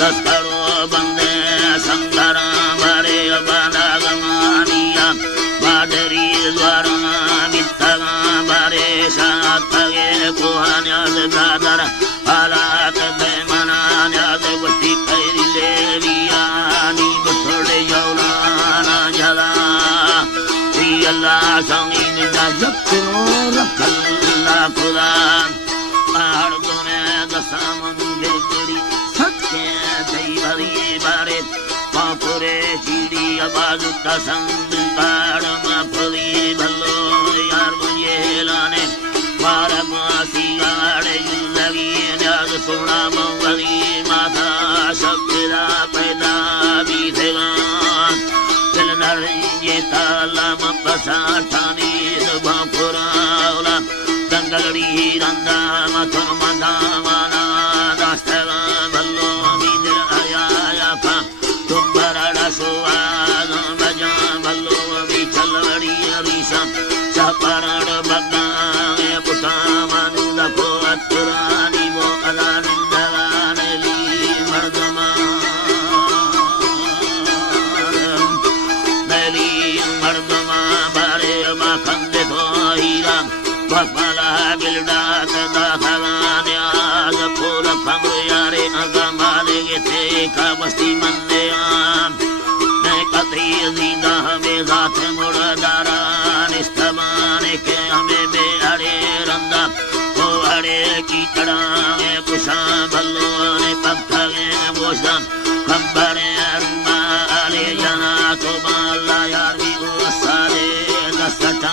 लस्करों बंदे संगरा भरे बंदागमानिया बादरी द्वारा मित्तगा भरे सातगे कुहान्याद दादर हालात बेमनान्याद बत्ती पैरिले वियानी बथोड़े यौलाना जला अल्लाह संगी निदा जक्नो रखल्ला खुदा पहाड़ दोने दसामंदिर गुड़ी सत्य दई भरी बारे पापुरे चीड़ी आवाज तसंग पहाड़ में फली भलो यार मुझे लाने वारमासी गाड़े लगी न्याज सोना मंगली माथा शब्दा पैदा भी थेगा ये तालम पसाठानी दुबापुरावला दंगलड़ी रंदा मथुर मंदावाना दास्तगा भल्लो मिदर आया का तुम बराड़ा सुआग बजा भल्लो भी चलवड़ी अरीसा चपराड़ बग्गा पुता मानु दफो अतुरानी वो अला निंदगाने ली मर्दमा Wapala bildat dakhalanya zapura kamriyare agamale gete kabasti mandeyan nekati zinda hame zaat murdara nistamane ke hame be are randa o are ki tada me kusha ballo ne pakhage boshda kambare arma ale jana to balla yar bi usare dasata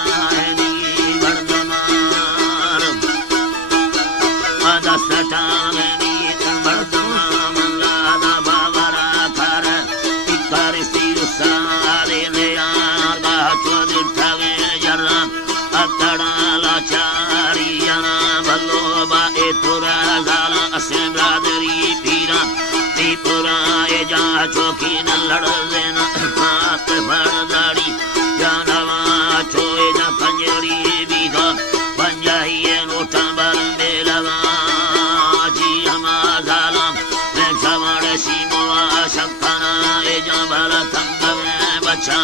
चौकी न लड़ लेना हाथ फड़ दाड़ी जानवा छोए न पंजरी बीघा पंजाई NOTA बर में लगा जी हमारा मैं सवार सीमवा शक्कना ए जाबल थंग में बच्चा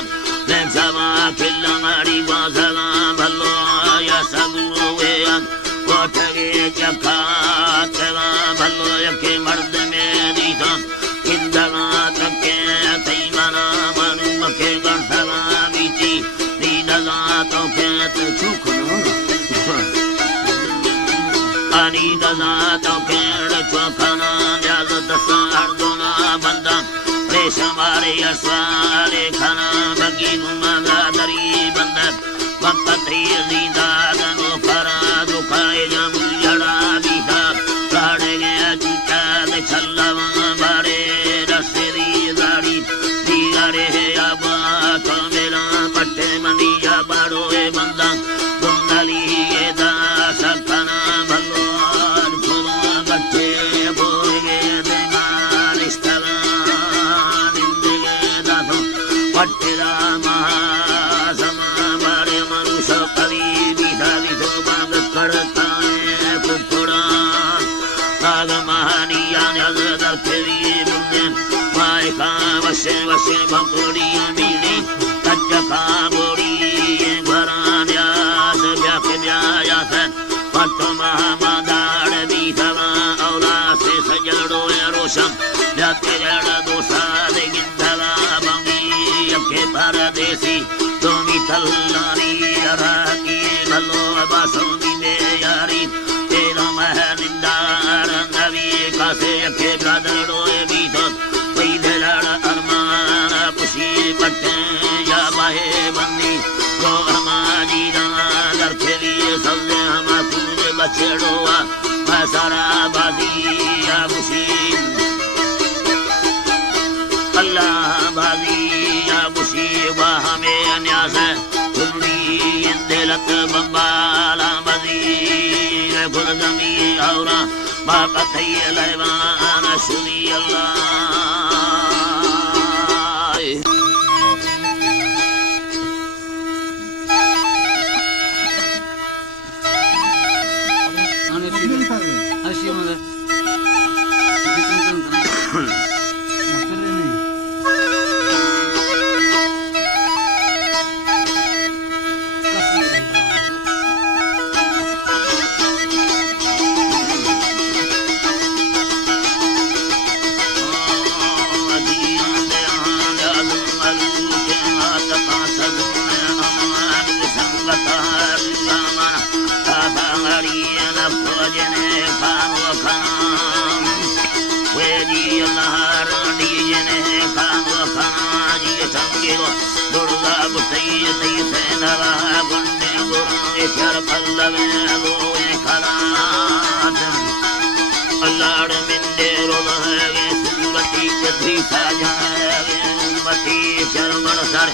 मैं सवा खिलंगाड़ी बाजला भलो या सब हुए कोठगे चखा तेरा भलो यके मर्द में दीथा किंदगा तके तैमना मनु मके गंधगा बीती नीदगा तो खेत चुकनो अनीदगा तो खेड़ चुकना जाग दसार दोना बंदा रेशमारे अस्वारे खाना बगी घुमागा दरी बंदा वक्ति नीदा गनो परा दुखाए जम जड़ा बीता काढ़े गया चुका दे छल्लवा बारे पट्टे मंदिया बाड़ो बंदा गुंडली सकना भगवान खुदा बट्टे बोगे देमारिस्तला निंदगे दादो पट्टेरा महासमा बड़े मनुष्य कली विधा विधो बाग करता है पुपुरा बाग महानिया नजर तेरी बुंदे माय का वशे वशे भकुड़ी मिली तज्जका बोड़ी घरान्या सब्या के ब्याया था पट्टो महामादाड़ बीथवा औला से सजलड़ो रोशम जाते जड़ दोसा दे गिंधवा बंगी अके परदेसी दोमी तल्लानी अराकी भलो बासोनी में यारी तेरा महनिंदार नवी कासे अके ब्रादड़ो बीथो पट्टे या बाहे बंदी तो हमारी घर के लिए सबसे हम पूरे बछड़ोआ मैं सारा बादी या मुसीब अल्लाह बादी या मुसीब हमें अन्यास कुड़ी इंदलत बम्बाला बदी गुलगमी और बापथी लेवान शुदी अल्लाह Hadi şimdi. गिरो दुर्गा बुतई तई से नवा गुंडे गुरु चर पल्लवे गोए खलात अल्लाह मिंदे रोहे सूरती चधी साजावे मती चरमण सर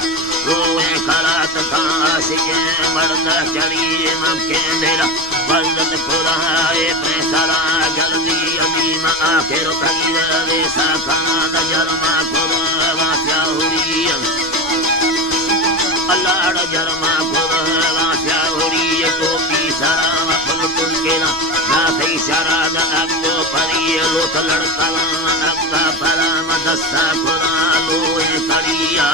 रोए खलात काश के मर्द चढ़ी मके देरा बल्द खुराए पैसरा जल्दी अमीम आखिर कगीरे साखना दजरमा खुरा स्याहुरी अल्लाह जरमा खुरा स्याहुरी टोपी सरा फुल कुंकेला ना सही शराद अब्दो परी लोथ लड़कला अब्दा परा मदस्सा खुरा लोए करिया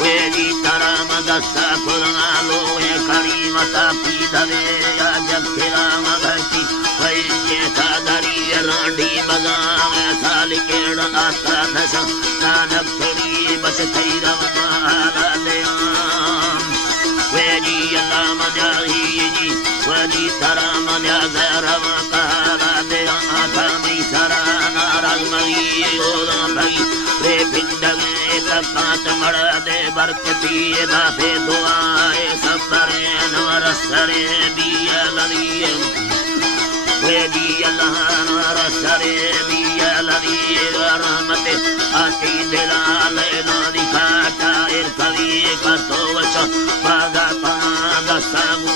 वेली तारा मदस्सा खुरा लोए करी मता पीधवे या जब खिला मगती वैसे सादरी रांडी बजावे साल केड़ आता दशा नानक थोड़ी बच थई रवना ले वेली अल्लाह मजाही जी वेली तारा मजा गरव कहा दे आता मई सरा नाराज मई ओला भई रे पिंडले कांत मड़ा दे बरकती दाफे दुआए सबरे नवरसरे बिया ललिए वेदी अल्लाह नवरसरे बिया ललिए रहमत आती दिला लेना दिखाता एर कवि का तो वच बागा पागा साबु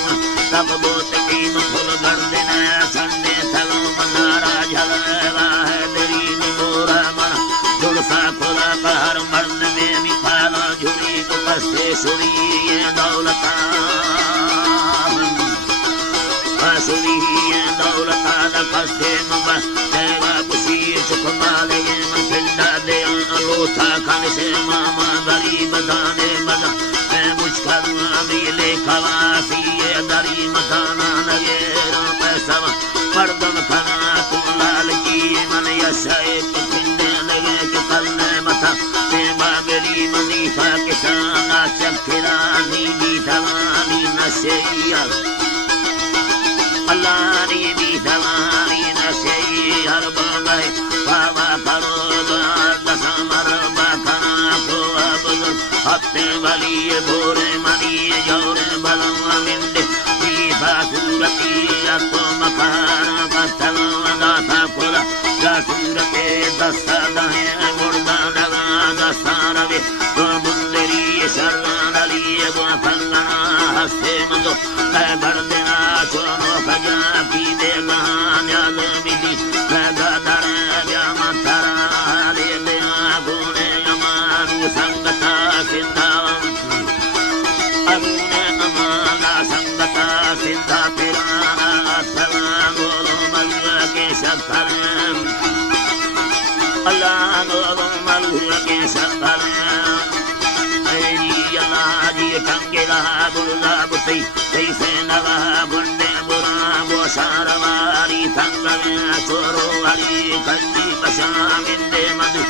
तब बोत की फुल गर्दन संदे थलो मनारा झलवा है तेरी मोरा मन जुड़सा खुला हर मर्द में मिठाला झुरी को कस्ते सुरी ये दौलता सुरी ये दौलता द कस्ते मुबा देवा कुशी सुख माले ये मंदिला दे अलोथा खाने से मामा गरीब दाने मजा मैं मुझकर मिले खवासी ये दरी मकाना लगे रो पैसा मर्दम खाना तू लाल की मन यशाए पिंडे लगे के कलने मथा मेरी मनीफा किसाना चखरानी भी धवानी नशैया अल्लाह नी भी धवानी नशैया हर बाबाए बाबा करो दसमर बाखना को अब हफ्ते वाली भोरे मनी जोरे बलवा मिंदे दीपा सूरती तो मकाना का तलवा था खुला जा सूरते दस्ता दाए मुर्दा लगा दस्तारवे तो मुंदरी शरणाली वो फंगना हस्ते मंदो मैं भर देना चोनो खजा की दे गहान्या मिली मैं दादर जामा तारा ले दे गुणे अमानु संगता सिंधावम अरुणे अमाला संगता सिंधा पिराना सला गोलो मल्ल के शक्करम अल्लाह गोलो मल्ल के शक्करम ऐरी अल्लाह जी टंगेला बुला बुतई कैसे नवा बुंडे बुरा वो सारवारी तंगले चोरो वाली कल्ली पशामिंदे मधु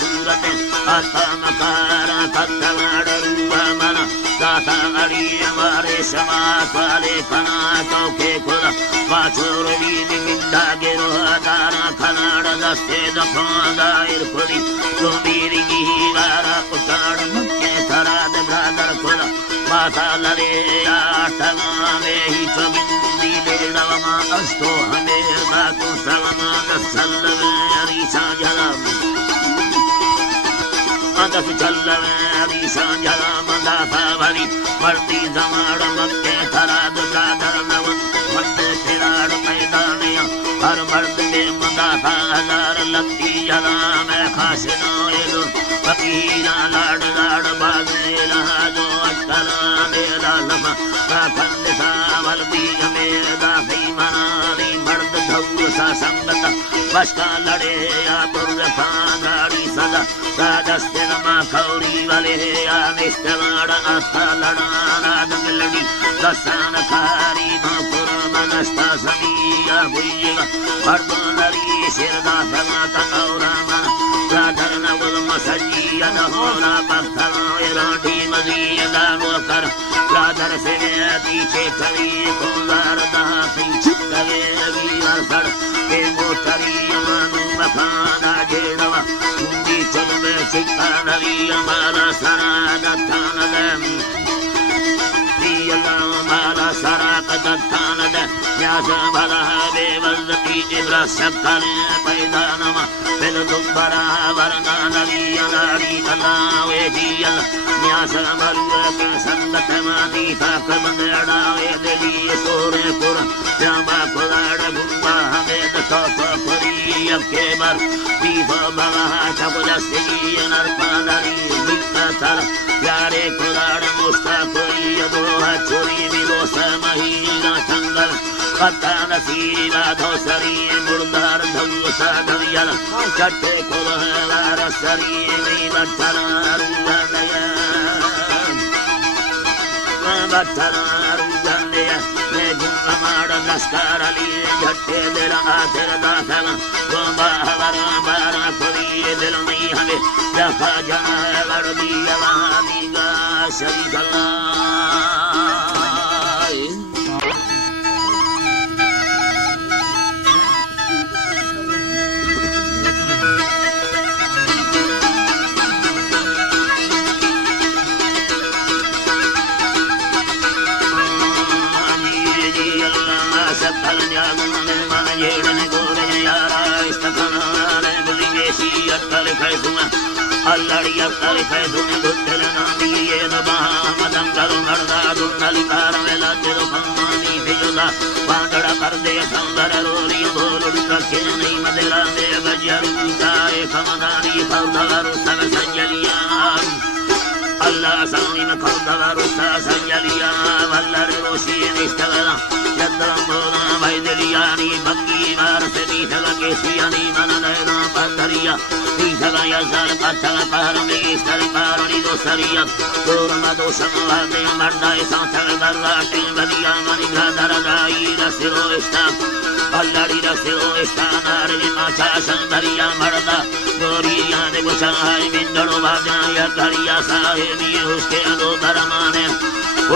सूरत आता मकारा तत्तवाडरुआ मना दाता अड़ी हमारे समाज वाले खना चौके खुला पाचोरवी निमिंदा गिरो दारा खनाड़ दस्ते दफादार खुली तो मेरी गिहारा पुकार मुक्के थरा दगादर खुला माता लरे आठवा में ही चबिंदी ले लवमा अस्तो हमें बातों सलमा दसल्लवे अरीसा जलम अदस चल्लवे अरीसा जलम दाफा भरी मर्दी जमाड़ मक्के थरा दगादर नव मद्दे फिराड़ मैदानिया हर मर्द में मदाफा हजार लगती जला में खासनो एलो फकीरा लाड लाड बाजे लहा जो अटला मेरा लमा खंड सावल भी हमें दाफी मनारी मर्द धौ सा संगत बस का लड़े या दुर्गा गाड़ी सदा राजस्ते नमा खौरी वाले या निष्ठवाड़ आता लड़ाना दंग लड़ी दसान खारी मापुर मनस्ता समिया हुईगा मर्दो नरी शिरदा फलाता औरा मन राधर नवल मसजिया नहोरा पत्थर एलाटी मजिया दानो कर राधर से पीछे खड़ी कोदार दहा पीछे लगे वीर सड़ के मोटरी मानू मखाना जेड़वा कुंडी चल में चित्तानवी अमारा सरादत्तानदम अमारा सराकदत्तानद व्यास भरः देवल्लती इब्रशक्कने पैदानम वेदुब्बरा वरनानवी अनारी कला वेदीयल न्यास मरुक संगतमानी फाकबंदड़ा वेदली सोरेपुर जामा पुराण गुंबा हमेद तोपुरी अकेबर दीप भवः चपुलसी नरपादरी विक्कतर यारे पुराण मुस्तापुरी अदोह चोरी विलोस महीना चंगल पत्तान सीवा धोसरी मुर्दार धौसा धवियल चट्टे कुलहवार सरी वीवत्तरारुगनय वत्तरारुगनय ने गुंगमाड नस्कारली झट्टे दिल आथिर दाखल गोंबा हवरा बारा पुरी दिल नहीं हमें जखा जना वरदी यवादिगा शरीकला अल्लड़ी अक्तरी फैदुने गुट्टल नामिये दबाहा मदंगल मर्दादु नलिकार वेलातिरु फम्मानी फिजुला पांडड़ा पर्दे संगर रोरी बोलुड़ कखे नहीं मदला दे बजरू काए खमदानी फौदवरु सब संजलिया अल्लाह सामी में फौदवरु सब संजलिया वल्लर रोशी निष्ठगला यद्दम बोला भैदलियानी बग्गी वार से नीठग केसियानी मन नैना पत्थरिया यजल पत्थर पहरमी स्थल पारणी दोसरिया दूरम दोषम वादे मर्दाय सांथल बर्वाटे बलिया मणि घाधर दाई रसिरो इष्टा अल्लड़ी रसिरो इष्टा नारवी माछा संधरिया मर्दा गोरिया ने गुछाई मिंदड़ो वाद्या घरिया साहेबी उसके अदो बरमाने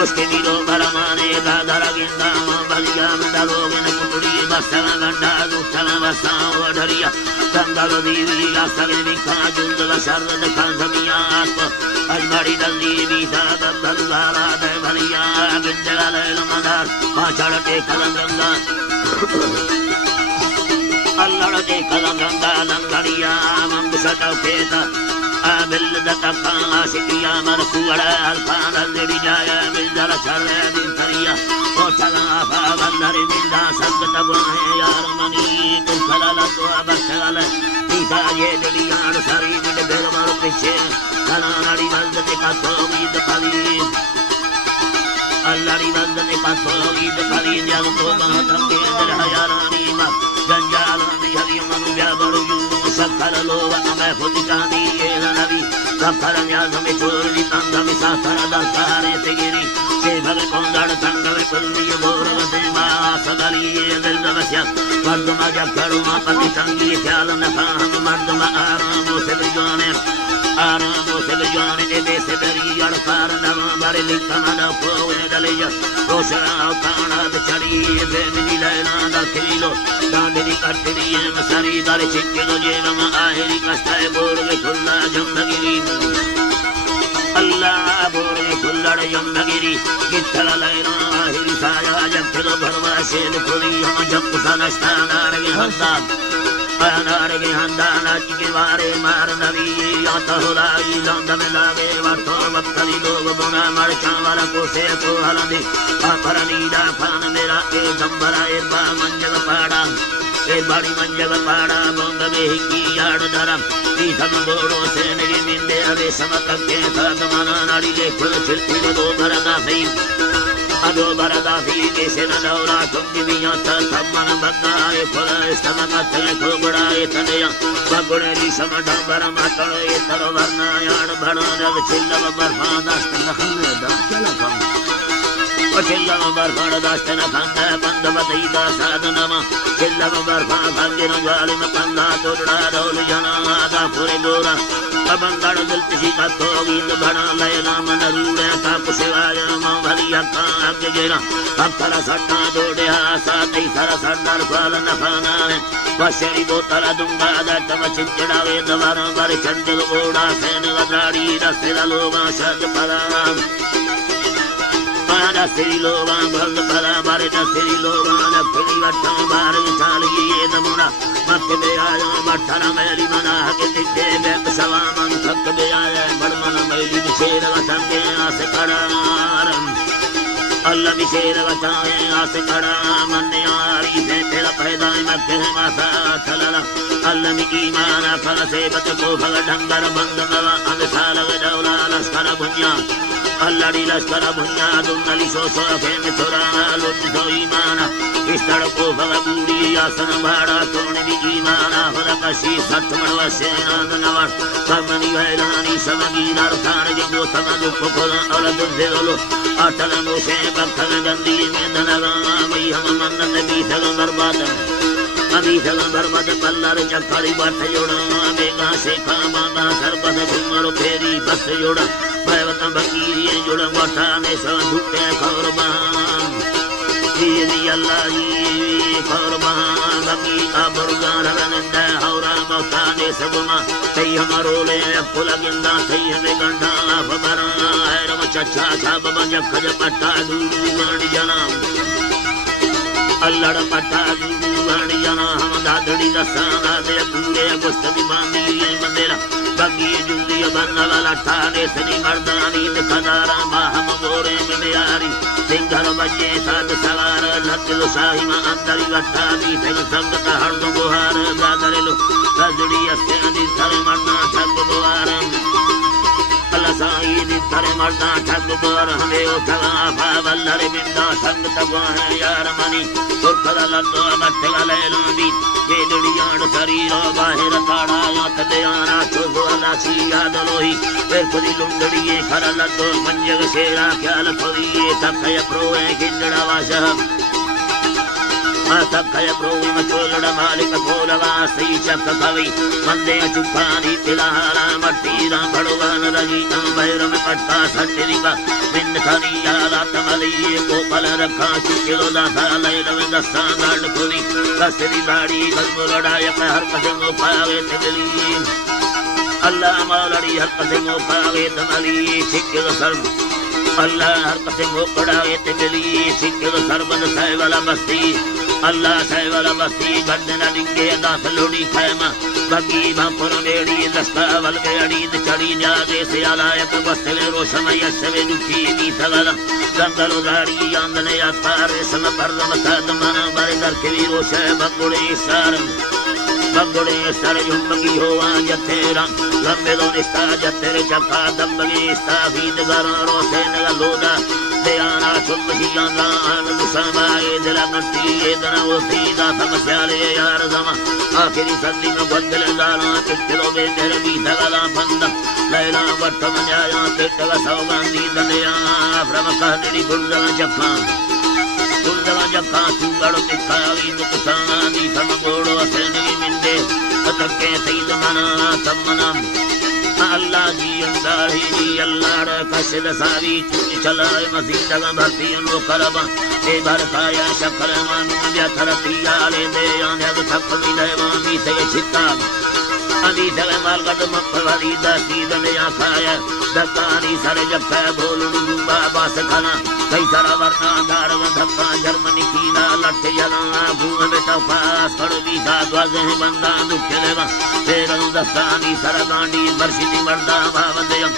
उसके वीरो बरमाने गाधर गिंदा बलिया मंदरोगन कुटुड़ी बसव गंडा दुष्टल बसाओ ढरिया गंगलो दीवी सगल विखा जुंदल शरद खंधमिया अजमड़ी दल्ली बीसा बल्लारा दे भलिया गिंदला लैल मदार पाछड़ के कलंगंगा अल्लड़ के कलंगंगा लंगड़िया मंगुसट खेता बिल दक्का आशिकिया मरकुड़ा अल्फान अल्लड़ी जाया मिलदर चले दिन करिया ओ चला फावल्लर मिलदा संगत गुणे यार मनी कुखला लतो बखल पीता ये दिलियान सारी मिल बेरवर पीछे कलाड़ी बंदते का तोवीद फली अल्लड़ी बंदते का तोवीद फली जब तो बातम के दर हयारानी मा जंजाल में हरि मनु व्याबरु सकल लोवा मैं फुटिकानी ये नबी सकल न्याज में चोरी तंग में साथर दरकारे तेगिरी से भग कोंदड़ तंग में कुल्ली बोरव देवा सगली ये दिल दवस्या वर्दमा जखड़ुमा पति तंगी ख्याल न फाहम मर्दमा आरामो से बिजाने देश दरी अड़कार नवा बारे लिखना दा पोवे दलिया रोशना काना चढ़ी बेनी लेना दखिलो दांडी कटरी मसरी दर चिक्के जेवम आहेरी कष्टाय बोरवे खुल्ला जम्बगिरी अल्लाह बोरे खुल्लड़ जम्बगिरी गिट्ठल लेना आहेरी साया जखिलो भरवा से खुली हम जप सनस्ता नारगे हंदा नारगे हंदा नाच के वारे मार नबी आता हुलाई लंद में लागे वातो वक्तली लोग बुना मरचा वाला को से को हलंदी अपरनी दा फान मेरा ए दंबरा ए बा मंजग पाड़ा ए बड़ी मंजग पाड़ा बोंग में की याड धरम ई सब बोड़ो से नहीं मिंदे अरे समक के साथ मना नाड़ी ले खुल छिल दो भरदा सही अदो भरदा सी के से नौरा तुम बिया था समन बगाए फल समक थे खोबड़ाए तनया बगुड़ेली समडा बरम तळे तरो वर्णा याड भणा जग चिल्लव बरफा दस्त लखन दा चला कम Chilla barfana dastana kanda panda batida sadhanama Chilla barfana bhangina jvalima panda tudda dholijana ada pure gora Abandana dilpisi katho gind bhana layana manarude tapu sevaya mavhariya ka aggejena Abtara satta dodya satai sara sardar falana fanane Vasari botala dunga datama chinchadave davara vari chandil goda sena gadari dasela loma shad param Pada siri loga bhag pala bare da siri loga na phili vatta bare chali ye damuna makke be aya vattara meri mana ke dikke be salam thak be aya badmana meri visera vatange ase kadaram Allah visera vatange ase kadam mannyari se tera paidai makke masa thalala Allah mi imana phala se bat ko bhag dangar bandava angsala daula laskara bunya Allah di laskara bunya dungali soso keme chora loti so imana istara ko bhagabudi asana bhada tone di imana hoda kashi satmar sena danavar kamani vailani samagi narthana jengo tamadu kokola ala duzelo atala no se bakhala gandi medanaga mai hum manna bi sagan barbada Abi sagan barbada pallar chakkari batta yoda mega sekha manga sarbada kumaro pheri bas yoda Bhayavata bakiri yoda vatane sadhuke korban Dini Allah korban baki aburgar rananda haura mautane sabuma Sai hamaro le pula ginda sai hame ganda babara ram chacha sababa jakha patta duru gani janam Allah patta duru gani jana ham dadadi dasana de pure gostami bandi mandela Bagi juliya banala latane seni mardani dekadara maham gore meari singhar bajje sad salar latil sahima andari latani fel sangata hardo gohar badarelo rajdi asani thare marna thagwaram Allah sai di thare marna thagwar hame othala bhavallare binda sangata goha yar mani urthala latto amattela lelundi Jedudiyad sarira bahira kadaya tadayana chogala siyadalohi Erpudi lundadiye karalatto manjaga sera kyala thodiye takkaya proe kindada vasah Takkaya proe macholada malika kolava sai chakka kavi Mande achupani tilahara mattira paduvana rajita bhairam patta sattirika Minthani yala tamaliye kopala rakha chukilo dasa layla vendasa gad kuli Kasri badi kalmulada yakha har kasengo paave teveli Allah mauladi har kasengo paave tamali chikilo sarv Allah har kasengo padaave teveli chikilo sarvan saivala basti Allah saivala basti gardana dinge dasalodi khayma bagi bhampura meri laska valge adi chadi jage se alayak bastele roshamaya save dukhi ni sagala gangalo dari yandane atare sama pardama sadmana bare dar kevi rosha bagode sar yumbagi hoa jatera lambe don sta jatere chaka dambagi sta vid gara rose nagaloda Deyana chumhiyana anusamaye delaganti edana osida samasyale yarzama Akhiri sandina bandele dana tittilo benderbi sagala banda Laila vattamanyaya tittala saugandi danaya Brahmakahadiri gurdala jakka chungado tikkavi nukusani samagodo aseni minde Atakke saidamana tammanam Allah ji andari ji Allah kashid savi chuti chalai masjid bharti anu karaba e bharkaya shakraman vyatharati ale de anag thakmi devami se chitta adi sale mal kadam pavali dasi dane akhaya dakani sare jakka bolu dumba bas khana kai sara varna darva dhakka germani kina latte yana bhume beta pas karvi sadwaz banda dukheleva Teranu dasani saragandi marshidi marda bhavadeyam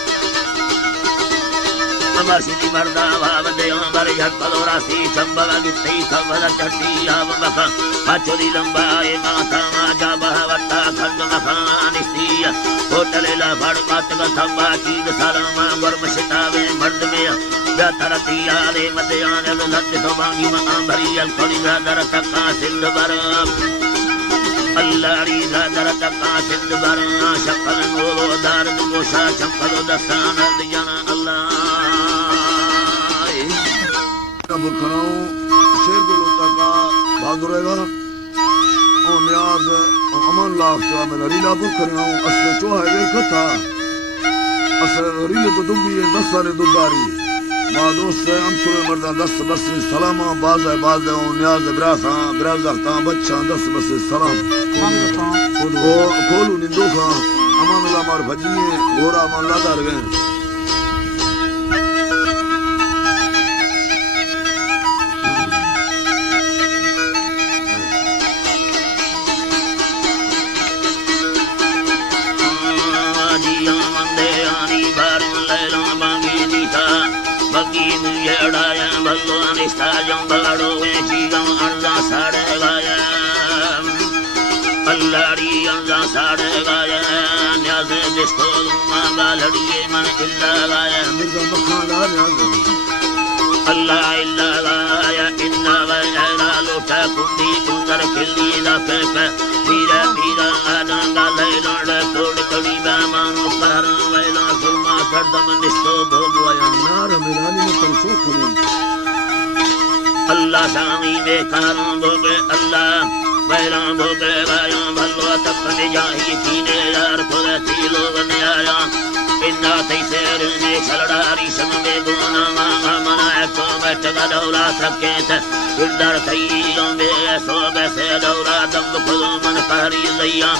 Marshidi marda bhavadeyam Bariyat palorasi chambala gitti kavada chatti avamaka Pachodi lambaye mata maja bhavatta khandamaka anistiya Hotalela bhadkatga thamba chid salama varmashitave mardmeya Vyatharati ale madhyana latti sobangi maambariyal koliga darataka sindhabaram Allah riza darataka sindhbara shakalan olo darad gosha champalo dasana dijana Allah बुरखनाओ शेर को लोटा का बहादुरेगा और न्याज अमन लाख तो मैं रीला बुरखनाओ असले चोहा है कथा असले रीले तो दुबी है 10 साल दुदारी मां दोस्त है हम सुबह मर्दा 10 बस सलाम बाज है और न्याज ब्रासा ब्राज़ा बच्चा 10 बस सलाम को कोलू निंदो का अमन ला मार भजिए घोड़ा मन लादार गए अल्लाड़ी अल्लाह साड़े गाया न्याज दिस्तो मांगा लड़िए मन इल्ला गाया मिर्जा मखाना न्याज अल्लाह इल्ला गाया इन्ना वैरा लोटा कुंडी कुंकर खिल्ली लाफे पे पीरा पीरा आना गाले लड़ कोड़ कड़ी बामानो कहरा वैला सुरमा सर्दम दिस्तो भोगवाया नार मिलानी में तरसो खमन अल्लाह सामी में कारों भोगे अल्लाह बैरा भोगे बाया भलो तक जाही थीने यार खुद थी लोग ने आया इन्ना तैसेर ने छलड़ारी सम में गोना मांगा मना तो बैठ का दौरा थके थे इधर थईयों में सो बैसे दौरा दम खुद मन कहरी लैया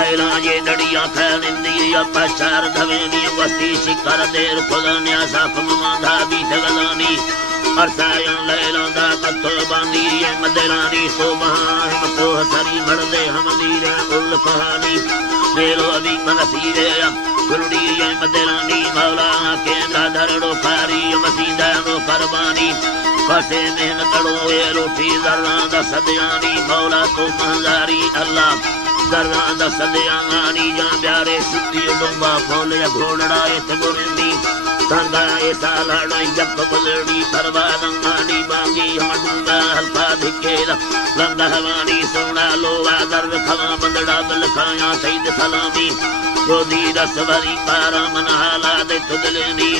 लैला ये डड़िया फैलिंदी पचार धवेनी वस्ती शिखर देर खुद न्यासा फमाधा भी थगलानी अरसायों लैलों दा कत्तो बांदी ये मदरानी सोबहां हम को हसरी मर्दे हम दीरे उल कहानी मेलो अभी मनसीरे गुरुड़ी ये मदरानी मौला के धरड़ो खारी मसीदा नो करबानी फसे मेहनत करो ये रोटी जर्रा दा सदयानी मौला तो महजारी अल्लाह जर्रा दा सदयानी जा प्यारे सिद्धि डुंबा फूल या घोड़ड़ा इस गुरिंदी तंगा ऐसा लड़ाई जब बलड़ी परवादंगानी बांगी हमडूंगा हल्का धिकेला लंगा हवानी सोना लोवा दर खवा बंदड़ा बल खाया सईद सलामी गोदी रस भरी पारा मन हाला दे तुदलेनी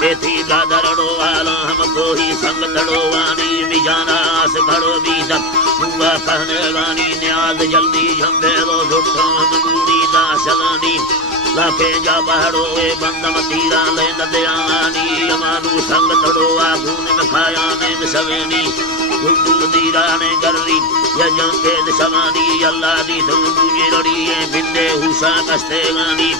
बेथी गादरड़ो वाला हमको ही संग तड़ोवानी मिजाना आस भड़ो बीदक हुआ कहने वानी न्याज जल्दी झंबे रो झुटो हम दूरी दासलानी लाखे जा बहड़ो ए बंदम तीरा ले नदयानी अमानु संग तड़ोवा खून में खाया में सवेनी गुल्लू दीरा ने गरली यजन के दशवानी अल्लाह दी दूजी लड़ी ए बिंदे हुसा कस्ते गानी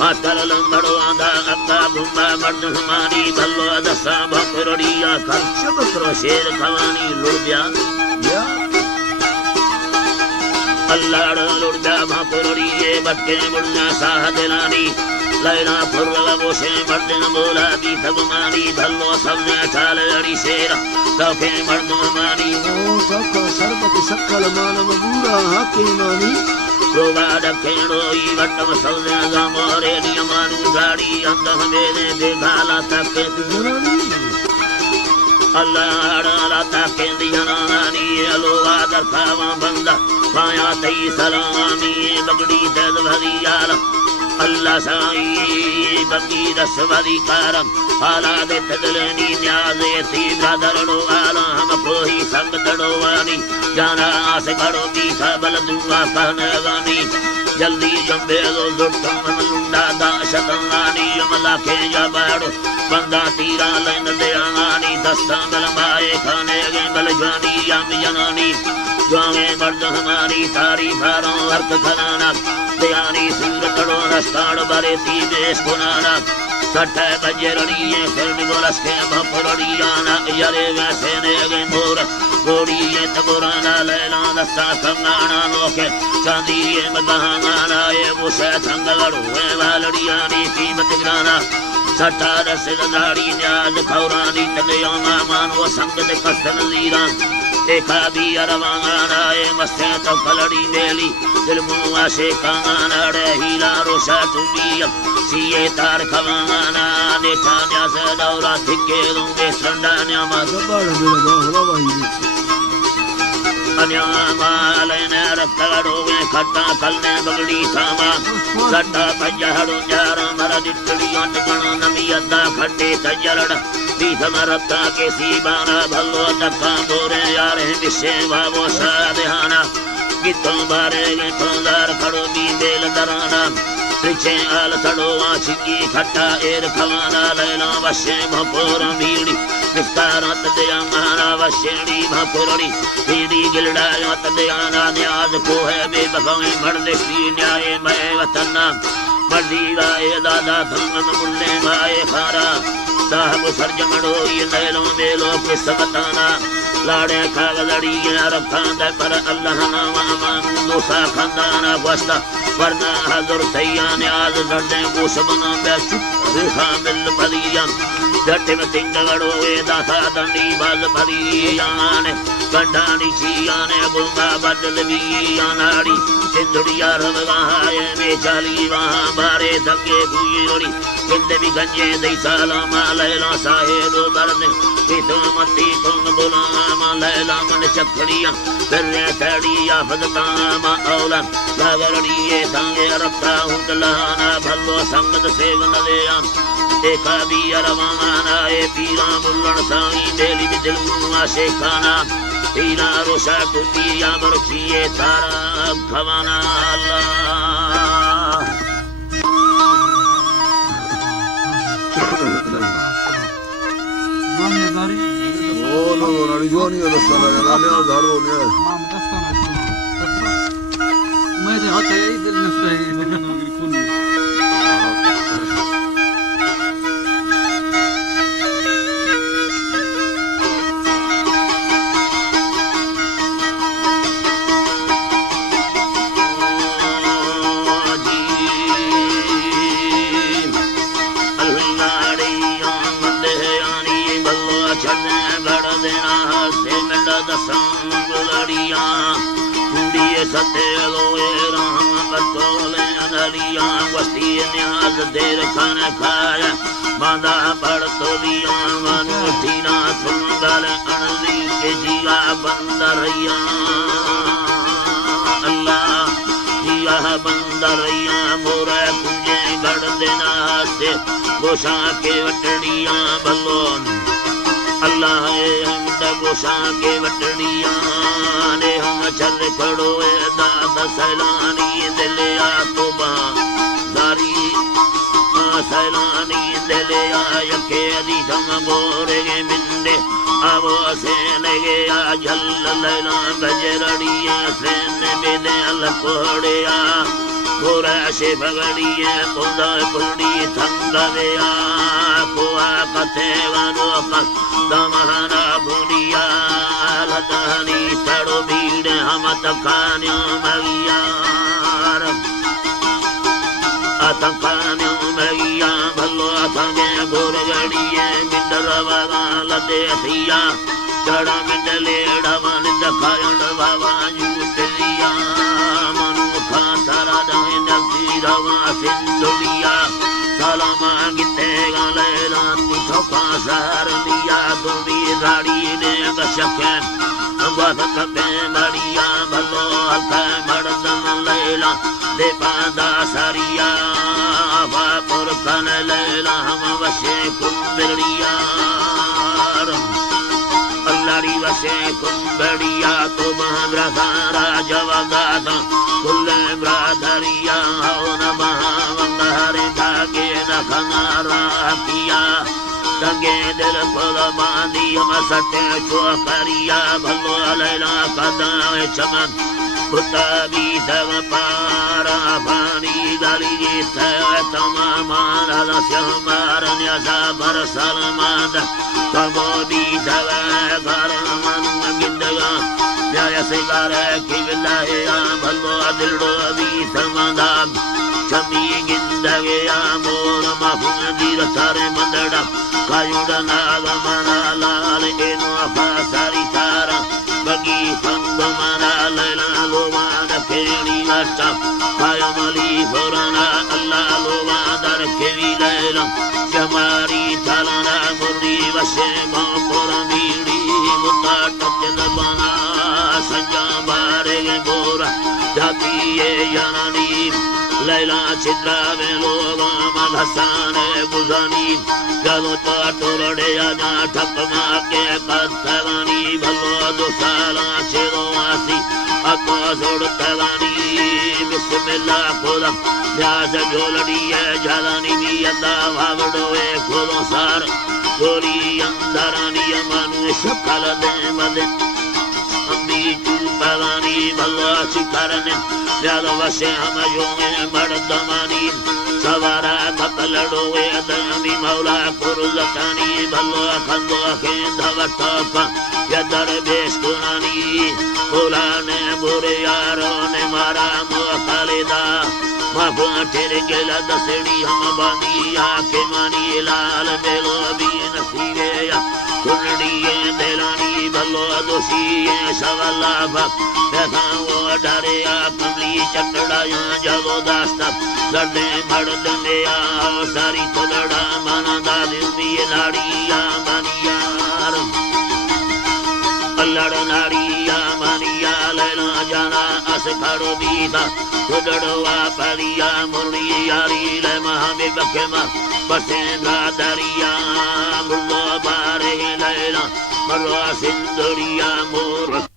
मातर लंबड़ो आंधा अक्का भुम्बा मर्द हमारी भल्लो दसा भकरड़िया खर्च बकरो शेर खवानी लुड़ब्या अल्लाह लुड़ब्या भकरड़िए बटके मुड़ना साह दिलानी लैला फुर्रला बोशे मर्द बोला भी भगवानी भल्लो सबने चाल अड़ी शेर तोखे मर्द हमारी ओ तोका सरबत शक्ल मान मबूरा हाके मानी गोगा डखेड़ोई वटम सबने जामोरे नियमानु गाड़ी अंध मेरे बेगाला तक जनानी अल्लाह आड़ा तक दियनानी अलो आदर खावा बंदा पाया तई सलामी बगड़ी दद भरी यार अल्लाह साई बगी रस भरी कारम आला दे तदलेनी न्याज़े थी ब्रदरड़ो आला हम कोई संग तड़ोवानी जाना आस करो की खबल दुआ कहने गानी जल्दी जंबे दो जुटम हम लुंडा दा शतंगानी यमला के जबाड़ो बंदा तीरा लेन दे आनी दस्ता मलमाए खाने गे मल जानी यम जनानी जावे मर्द हमारी तारी भारों अर्थ खनाना दयानी सूरतड़ो रस्ताड़ बरे थी देश कुनाना सट्टे बजे रड़िए फिर निगोलस के भपरड़ियाना यरे वैसे ने गे मोर गोड़िए तगुराना लैला दस्ता कंगाना लोके चांदिए मगहाना ये मुसे थंगलड़ो वे वालड़ियानी कीमत गिराना सट्टा रस दाड़ी न्याज खौरानी तगयो मामान वो संग दे कस्तन लीरा देखा भी अरवाना ए मस्ते तो कलड़ी मेली दिल मुआ से कांगाना रे हीला रोशा चुबिया सीए तार खवाना नेठा न्या से दौरा थिके दूंगे संडा न्या मा जबाड़ मेरा बाहला वाही अन्यामालयने रक्तगडोगे खट्टा कलने बगड़ी थामा सट्टा पज्जहड़ो जारा मरदिट्टड़ी अंटकण नमियद्दा खट्टे तज्जरड़ पीठम रत्ता के सीबाना भल्लो दक्का बोरे यारे विशे वावो सादेहाना गित्तों बारे गे पंदार खड़ो बी बेल दराना त्रिचे आल सड़ो आशिकी खट्टा एर खवाना लैला वशे भपोर भीड़ी विस्तारत दयाना वशेड़ी भपुरड़ी दीदी गिलड़ायत दयाना न्याज को है बेबखाई मर्द सी न्याय मैं वतना मर्दी गाए दादा धंगन मुल्ले भाए खारा साहब सरजमड़ो ये लैलो मेलो किस बताना लाड़े खागलड़ी रखा दे पर अल्लाह नाम अमान दोसा खानदाना वस्ता वरना हजर सैया न्याज दर्दे को सबना बैचुप रेखा मिल भलिया जटे में तिंगड़ो ए दासा दंडी बाल भरियान गंडानी छियाने बुंगा बदल भी अनाड़ी सिंधुड़िया रवगाए में चाली वहाँ बारे धक्के भूयोड़ी किंदे भी गंजे दई साला मालैला साहेब बरने तो मती तुम बुलामा लैला मन चखड़िया फिर तड़िया फदकामा औला लगड़िए संगे रखता हूँ लहाना भल्लो संगत सेवन लेया देखा भी अरवाना ए पीरा मुल्लन साई बेली भी दिलुआ शेखाना पीरा रोशा कुतिया बरखिए तारा भवाना अल्लाह Oh no, no, rigioni da stare, la mia darone. Mamma, da stare. Ma è hot è del nostro सते लोए राम बतोले अनरिया वस्ती न्याज देर खाने खाया बांधा पड़ तो दिया मन ठीना सुंदर अनली के जिया बंदरैया अल्लाह जिया बंदरैया मोरे कुंजे गढ़ देना से गोशा के वटड़िया भलोन अल्लाह गोशा के वटड़िया ने हम चल खड़ो दाद सैलानी दिलिया तोबा दारी सैलानी दिलिया यके दी धम बोरे मिंदे अब से लगे जल लैला गजरड़िया से बेदे लकोड़िया गोरा से भगड़िया कुंदा कुंडी थंगविया कुआ कथे वारो का दमहना बुनिया लतानी तड़ो भीड़ हम तकान्यो मगियार अतकान्यो मगिया भलो अथगे गोरगड़िए मिंडर वाला लदे थिया चढ़ा मिंडले डवन दखायण बाबा जुटलिया मनुखा सारा दहे नक्सी रवा सिंधुलिया सलामा गिते गले राती ठोका सहर दिया दुबी राड़ी ने गशके वक्त पे मरिया भलो हल्का मर्दन लैला दे पादा सरिया वापुर कन लैला हम वशे कुंबड़िया अल्लारी वशे कुंबड़िया तो महाद्रा सारा जवगाता कुल्ले ब्राधरिया हो न महावंगहरे धागे न खनारा किया तंगे दिल पल बांधी हम सटे चौकरिया भलो लैला कदाए चमन पुता भी सब पारा पानी गली तमाम श्यामार न्यासा भर सलमाद तबो भी सब घर मन गिंदगा न्याय से घर की विलाया भलो दिलडो भी समदा चमी गिंदगया मोर महूदीर थारे मंदड़ा कायुड़ नाग मना लाल एनो फासारी तारा बगी फंग मना लैला लोवाद फेरी लट्टा कायमली फोराना अल्लाह लोवादर केवी लैला जमारी थालाना मुर्दी वशे मां पोरा बीड़ी मुता टचन बना सजा लैला छिद्रा में लोग मधसाने बुझानी जलो टोरड़े आजा ठप माके कथवानी भलो दुसाला छेदो आसी अको जोड़ तवानी बिस्मिल्लाह खुदा ध्यास झोलड़ी है झालानी भी अदा भावड़ोए खुदो सार गोरी अंधरानी अमानु शकल दे मदे अम्बी चूपलानी भलो शिखरने यादव वशे हम जोगे मर्दमानी सवारा कपलड़ोए अदमी मौला कुरुजतानी भलो खंदो के धवटक यदर बेस्कुनानी फुलाने बुरे यारों ने मारा मुखालिदा माफो तेरे गेला दसड़ी हम बानी आके मानी लाल बेलो भी नसीबे या कुंडीए देलानी भलो दोषीए सवाला भक्त देखा वो डरे आ कमली चटड़ा यहाँ जगो दास्ता लड़ने मर्द में आ सारी तो लड़ा माना दादी भी लाड़िया मानियार लड़ नाड़िया मानिया लेना जाना अस खड़ो भी था खुदड़वा परिया मुरली यारी ले महामे बखेमा बसेंद्रा दरिया मुर्लो बारे लेना मरवा सिंदरिया मोर